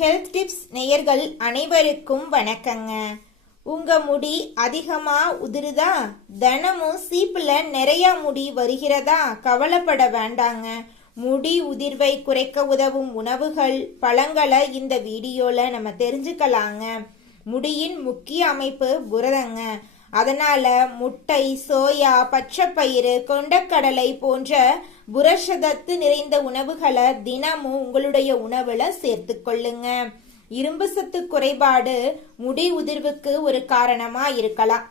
Health tips நேயர்கள் அனைவருக்கும் வணக்கங்க. உங்க முடி அதிகமா உதிருதா? தினமும் சீப்புல நிறைய முடி வருகிறதா? கவலைப்பட வேண்டாங்க. முடி உதிர்வை குறைக்க உதவும் உணவுகள், பழங்களை இந்த வீடியோல நம்ம தெரிஞ்சுக்கலாங்க. முடியின் முக்கிய அமைப்பு புரதங்க. அதனால முட்டை, சோயா, பச்சைப்பயிறு, கொண்டக்கடலை போன்ற புரசதத்து நிறைந்த உணவுகளை தினமும் உங்களுடைய உணவுல சேர்த்து கொள்ளுங்க. இரும்பு சத்து குறைபாடு முடி உதிர்வுக்கு ஒரு காரணமா இருக்கலாம்.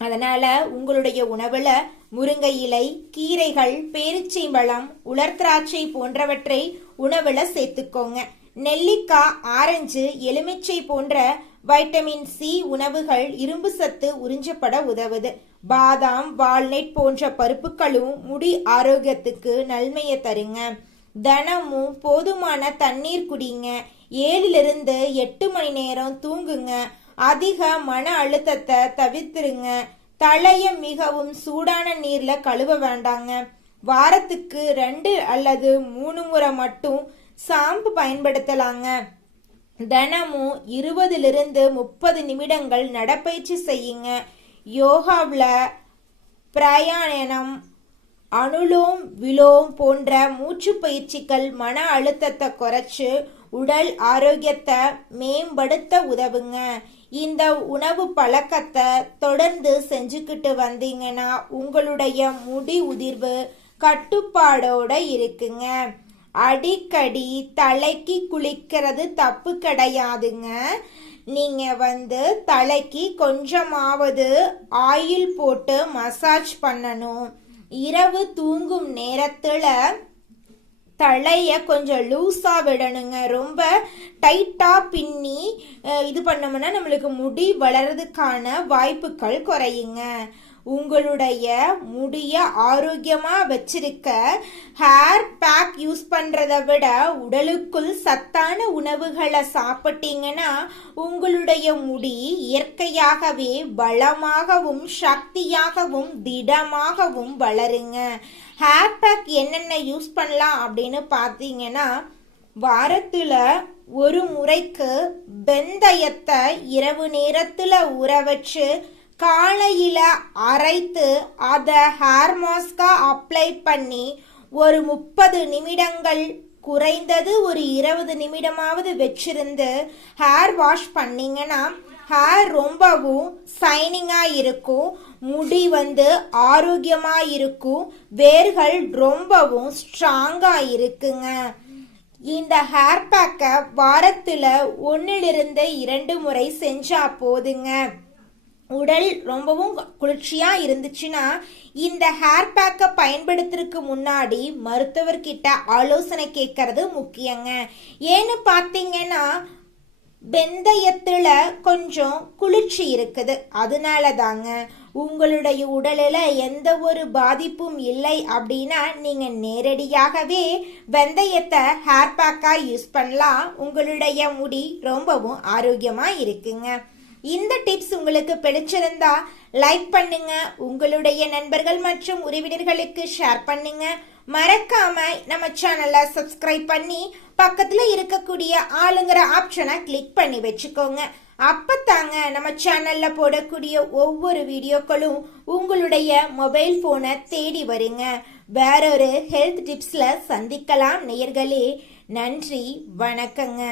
அதனால உங்களுடைய உணவுல முருங்கை இலை, கீரைகள், பேரிச்சைம்பழம், உலர் திராட்சை போன்றவற்றை உணவுல சேர்த்துக்கோங்க. நெல்லிக்காய், ஆரஞ்சு, எலுமிச்சை போன்ற வைட்டமின் சி உணவுகள் இரும்பு சத்து உறிஞ்சப்பட உதவுது. பாதாம், வால்நட் போன்ற பருப்புகளும் முடி ஆரோக்கியத்துக்கு நன்மையை தருங்க. தினமும் போதுமான தண்ணீர் குடிங்க. 7 to 8 மணி நேரம் தூங்குங்க. அதிக மன அழுத்தத்தை தவிர்த்துருங்க. தலைய மிகவும் சூடான நீர்ல கழுவ வேண்டாங்க. வாரத்துக்கு 2 அல்லது 3 முறை மட்டும் ஷாம்பு பயன்படுத்தலாங்க. தினமும் 20 to 30 நிமிடங்கள் நடப்பயிற்சி செய்யுங்க. யோகாவில் பிராணாயாமம், அனுலோம் விலோம் போன்ற மூச்சு பயிற்சிகள் மன அழுத்தத்தை குறைச்சு உடல் ஆரோக்கியத்தை மேம்படுத்த உதவுங்க. இந்த உணவு பழக்கத்தை தொடர்ந்து செஞ்சுக்கிட்டு வந்தீங்கன்னா உங்களுடைய முடி உதிர்வு கட்டுப்பாடோட இருக்குங்க. அடிக்கடி தலைக்கு குளிக்கிறது தப்பு கிடையாதுங்க. நீங்க தலைக்கு கொஞ்சமாவது ஆயில் போட்டு மசாஜ் பண்ணணும். இரவு தூங்கும் நேரத்துல தலைய கொஞ்சம் லூஸா விடணுங்க. ரொம்ப டைட்டா பின்னி இது பண்ணோம்னா நம்மளுக்கு முடி வளர்றதுக்கான வாய்ப்புகள் குறையுங்க. உங்களுடைய முடிய ஆரோக்கியமா வச்சிருக்க ஹேர் பேக் யூஸ் பண்றதை விட உடலுக்குள் சத்தான உணவுகளை சாப்பிட்டீங்கன்னா உங்களுடைய முடி இயற்கையாகவே பலமாகவும் சக்தியாகவும் திடமாகவும் வளருங்க. ஹேர் பேக் என்னென்ன யூஸ் பண்ணலாம் அப்படின்னு பார்த்தீங்கன்னா, வாரத்துல ஒரு முறைக்கு வெந்தயத்தை இரவு நேரத்துல ஊற வச்சு காலையில அரைத்து அதை ஹேர் மாஸ்கா அப்ளை பண்ணி ஒரு 30 நிமிடங்கள், குறைந்தது ஒரு 20 நிமிடமாவது வச்சிருந்து ஹேர் வாஷ் பண்ணீங்கன்னா ஹேர் ரொம்பவும் ஷைனிங்கா இருக்கும். முடி ஆரோக்கியமா இருக்கும். வேர்கள் ரொம்பவும் ஸ்ட்ராங்கா இருக்குங்க. இந்த ஹேர் பேக்கை வாரத்துல 1 to 2 முறை செஞ்சா போதுங்க. உடல் ரொம்பவும் குளிர்ச்சியா இருந்துச்சுன்னா இந்த ஹேர் பேக்கை பயன்படுத்துறதுக்கு முன்னாடி மருத்துவர்கிட்ட ஆலோசனை கேட்கறது முக்கியங்க. ஏன்னு பார்த்தீங்கன்னா, வெந்தயத்துல கொஞ்சம் குளிர்ச்சி இருக்குது. அதனால தாங்க. உங்களுடைய உடலில் எந்த ஒரு பாதிப்பும் இல்லை அப்படின்னா நீங்க நேரடியாகவே வெந்தயத்தை ஹேர் பேக்கா யூஸ் பண்ணலாம். உங்களுடைய முடி ரொம்பவும் ஆரோக்கியமா இருக்குங்க. இந்த டிப்ஸ் உங்களுக்கு பிடிச்சிருந்தா லைக் பண்ணுங்க. உங்களுடைய நண்பர்கள் மற்றும் உறவினர்களுக்கு ஷேர் பண்ணுங்க. மறக்காம நம்ம சேனலை சப்ஸ்கிரைப் பண்ணி பக்கத்துல இருக்கக்கூடிய ஆளுங்கிற ஆப்ஷனை கிளிக் பண்ணி வச்சுக்கோங்க. அப்பத்தாங்க நம்ம சேனல்ல போடக்கூடிய ஒவ்வொரு வீடியோக்களும் உங்களுடைய மொபைல் போனை தேடி வருங்க. வேறொரு ஹெல்த் டிப்ஸ்ல சந்திக்கலாம் நேயர்களே. நன்றி, வணக்கங்க.